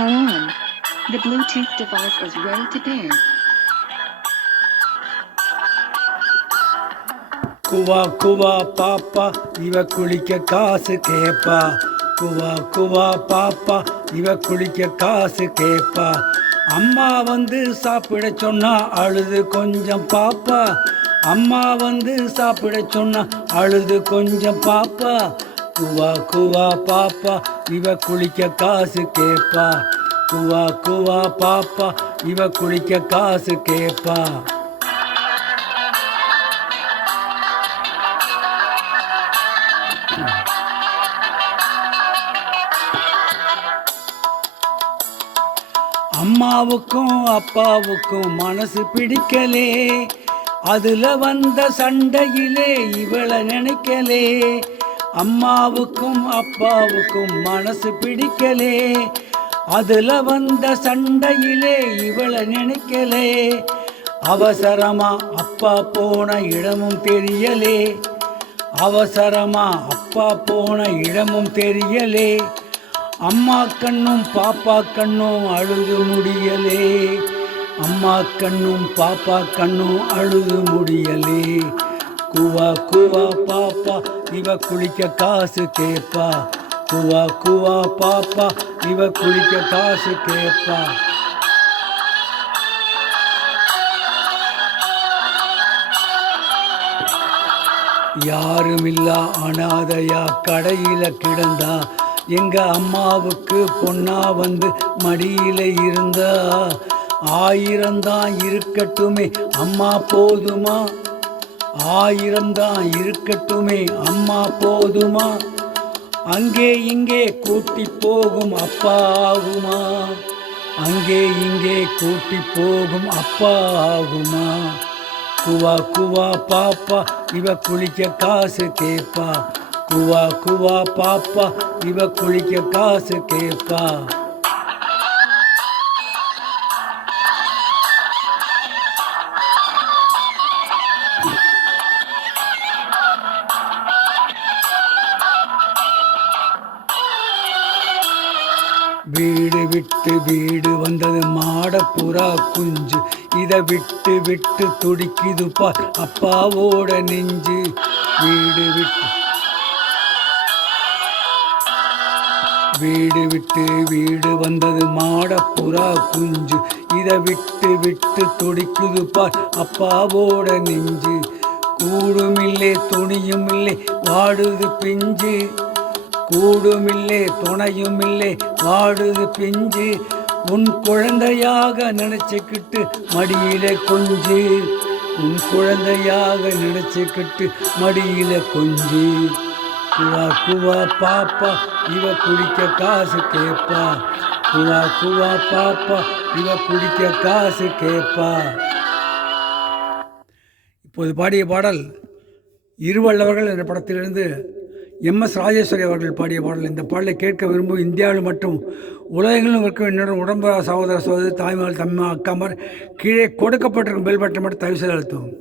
On. The Bluetooth device is ready to pair. குவா குவா பாப்பா இவ குளிக்க காசு கேப்பா. குவா குவா பாப்பா இவ குளிக்க காசு கேப்பா. அம்மா வந்து சாப்பிட சொன்னா அழுது கொஞ்சம் பாப்பா. அம்மா வந்து சாப்பிட சொன்னா அழுது கொஞ்சம் பாப்பா. குவா குவா பாப்பா இவ குளிக்க காசு கேப்பா. குவா குவா பாப்பா இவ குளிக்க காசு கேப்பா. அம்மாவுக்கும் அப்பாவுக்கும் மனசு பிடிக்கலே. அதுல வந்த சண்டையிலே இவளை நினைக்கலே. அம்மாவுக்கும் அப்பாவுக்கும் மனசு பிடிக்கலே. அதுல வந்த சண்டையிலே இவளை நினைக்கலே. அவசரமா அப்பா போன இடமும் தெரியலே. அவசரமா அப்பா போன இடமும் தெரியலே. அம்மா கண்ணும் பாப்பா கண்ணும் அழுது முடியலே. அம்மா கண்ணும் பாப்பா கண்ணும் அழுது முடியலே. குவா குவா பாப்பா இவ குளிக்க காசு கேப்பா. குவா குவா பாப்பா இவ குளிக்க காசு கேப்பா. யாருமில்லா அனாதையா கடையில கிடந்தா எங்க அம்மாவுக்கு பொண்ணா வந்து மடியில இருந்தா. 1000 தான் இருக்கட்டுமே அம்மா போதுமா. 1000 தான் இருக்கட்டுமே அம்மா போதுமா. அங்கே இங்கே கூட்டி போகும் அப்பா ஆகுமா. அங்கே இங்கே கூட்டி போகும் அப்பா ஆகுமா. குவா குவா பாப்பா இவ குளிக்க காசு கேப்பா. குவா குவா பாப்பா இவ குளிக்க காசு கேப்பா. வீடு விட்டு வீடு வந்தது மாடப்புறா குஞ்சு. இதை விட்டு விட்டு துடிக்குதுப்பா அப்பாவோட நெஞ்சு. வீடு விட்டு வீடு விட்டு வீடு வந்தது மாடப்புறா குஞ்சு. இதை விட்டு விட்டு துடிக்குதுப்பா அப்பாவோட நெஞ்சு. கூடுமில்லே துணியுமில்லே வாடுது பிஞ்சு. கூடுமில்லே துணையுமில்லே வாடுது பிஞ்சு. உன் குழந்தையாக நினைச்சுக்கிட்டு மடியில கொஞ்சு. உன் குழந்தையாக நினைச்சுக்கிட்டு மடியில கொஞ்சு. குவா குவா பாப்பா இவ குடிக்க காசு கேப்பா. குவா குவா பாப்பா இவ குடிக்க காசு கேப்பா. இப்போது பாடிய பாடல் இருவல்லவர்கள் என்ற படத்திலிருந்து MS ராஜேஸ்வரி அவர்கள் பாடிய பாடல். இந்த பாடலை கேட்க விரும்பும் இந்தியாவில் மற்றும் உலகங்களும் இருக்கும் என்னோட உடம்பு சகோதர சகோதரி தாய்மார்கள் தம்மா அக்காமார் கீழே கொடுக்கப்பட்டிருக்கும் பெல் பட்டனை மட்டும் தயவு செய்து அழுத்தவும்.